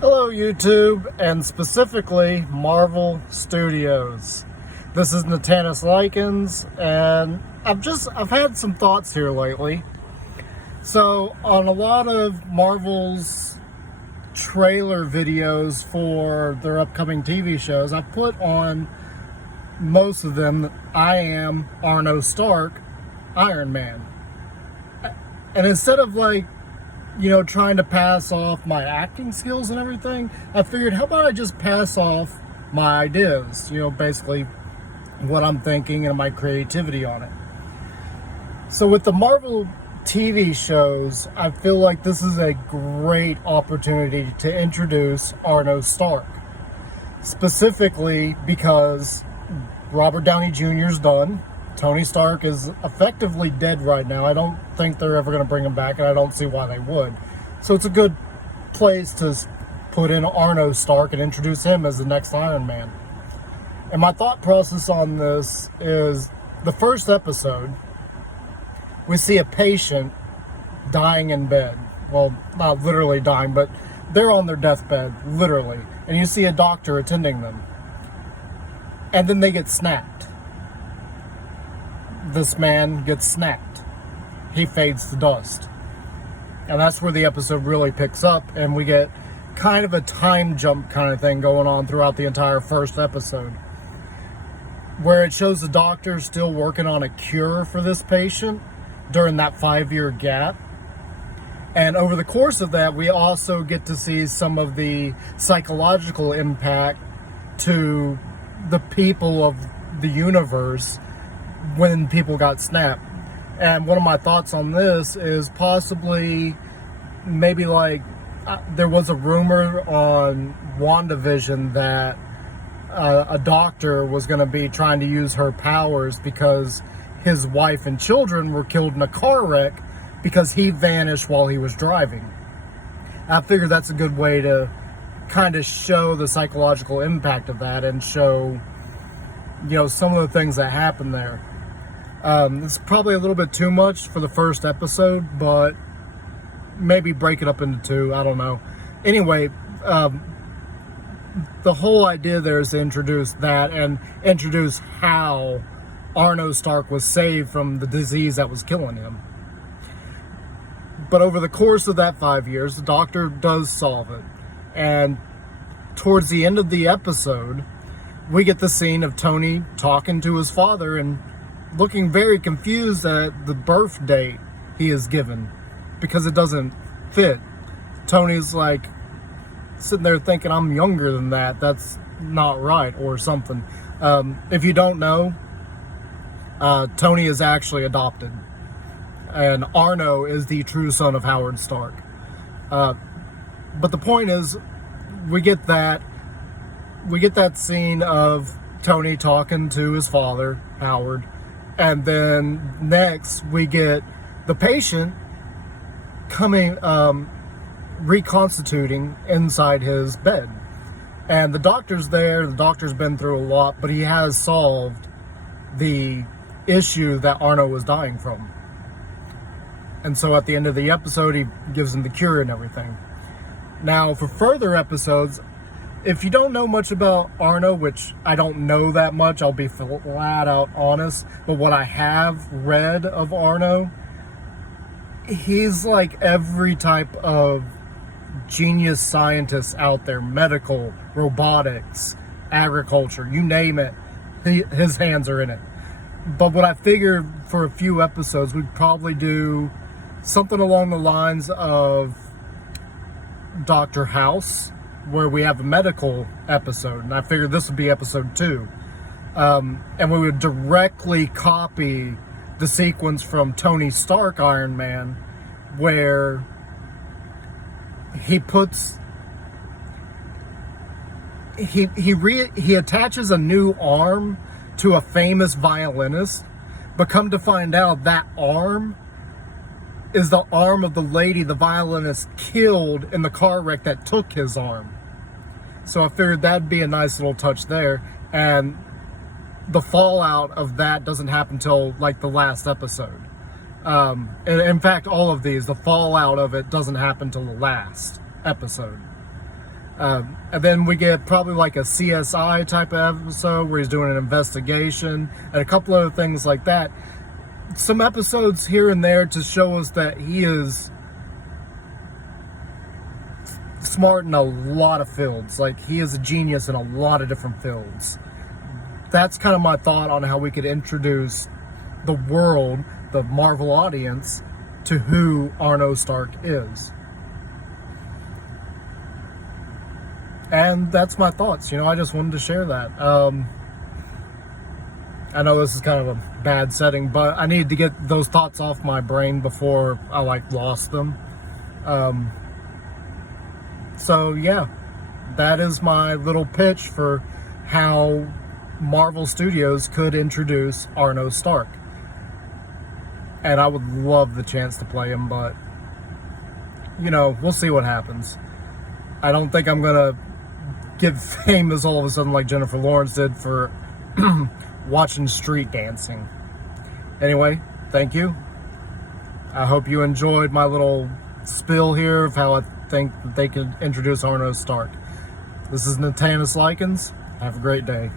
Hello YouTube, and specifically Marvel Studios. This is Natanis Likens, and I've had some thoughts here lately. So on a lot of Marvel's trailer videos for their upcoming TV shows, I put on most of them I am Arno Stark, Iron Man. And instead of trying to pass off my acting skills and everything, I figured, how about I just pass off my ideas, basically what I'm thinking and my creativity on it. So with the Marvel TV shows, I feel like this is a great opportunity to introduce Arno Stark. Specifically because Robert Downey Jr. is done. Tony Stark is effectively dead right now. I don't think they're ever going to bring him back, and I don't see why they would. So it's a good place to put in Arno Stark and introduce him as the next Iron Man. And my thought process on this is, the first episode, we see a patient dying in bed. Well, not literally dying, but they're on their deathbed, literally. And you see a doctor attending them. And then they get snapped. This man gets snapped. He fades to dust. And that's where the episode really picks up, and we get kind of a time jump kind of thing going on throughout the entire first episode, where it shows the doctor still working on a cure for this patient during that 5-year gap. And over the course of that, we also get to see some of the psychological impact to the people of the universe when people got snapped. And one of my thoughts on this is possibly maybe there was a rumor on WandaVision that a doctor was going to be trying to use her powers because his wife and children were killed in a car wreck because he vanished while he was driving. I figure that's a good way to kind of show the psychological impact of that and show, some of the things that happened there. It's probably a little bit too much for the first episode, but maybe break it up into two. I don't know. Anyway, the whole idea there is to introduce that and introduce how Arno Stark was saved from the disease that was killing him. But over the course of that 5 years, the doctor does solve it. And towards the end of the episode, we get the scene of Tony talking to his father and looking very confused at the birth date he is given because it doesn't fit. Tony's sitting there thinking, I'm younger than that. That's not right, or something. If you don't know, Tony is actually adopted. And Arno is the true son of Howard Stark. But the point is, we get that scene of Tony talking to his father, Howard. And then next, we get the patient coming, reconstituting inside his bed. And the doctor's there. The doctor's been through a lot, but he has solved the issue that Arno was dying from. And so at the end of the episode, he gives him the cure and everything. Now, for further episodes, if you don't know much about Arno, which I don't know that much, I'll be flat out honest, but what I have read of Arno, he's like every type of genius scientist out there: medical, robotics, agriculture, you name it, his hands are in it. But what I figured for a few episodes, we'd probably do something along the lines of Dr. House, where we have a medical episode, and I figured this would be episode 2. And we would directly copy the sequence from Tony Stark Iron Man, where he attaches a new arm to a famous violinist, but come to find out that arm is the arm of the lady the violinist killed in the car wreck that took his arm. So I figured that'd be a nice little touch there. And the fallout of that doesn't happen until the last episode. And in fact, all of these, the fallout of it doesn't happen till the last episode. And then we get probably like a CSI type of episode where he's doing an investigation and a couple other things like that. Some episodes here and there to show us that he is smart in a lot of fields. Like, he is a genius in a lot of different fields. That's kind of my thought on how we could introduce the world, the Marvel audience, to who Arno Stark is. And that's my thoughts. I just wanted to share that. I know this is kind of a bad setting, but I needed to get those thoughts off my brain before I lost them. So yeah, that is my little pitch for how Marvel Studios could introduce Arno Stark. And I would love the chance to play him, but we'll see what happens. I don't think I'm gonna get famous all of a sudden like Jennifer Lawrence did for watching street dancing. Anyway, thank you. I hope you enjoyed my little spill here of how I think that they could introduce Arno Stark. This is Natanis Likens. Have a great day.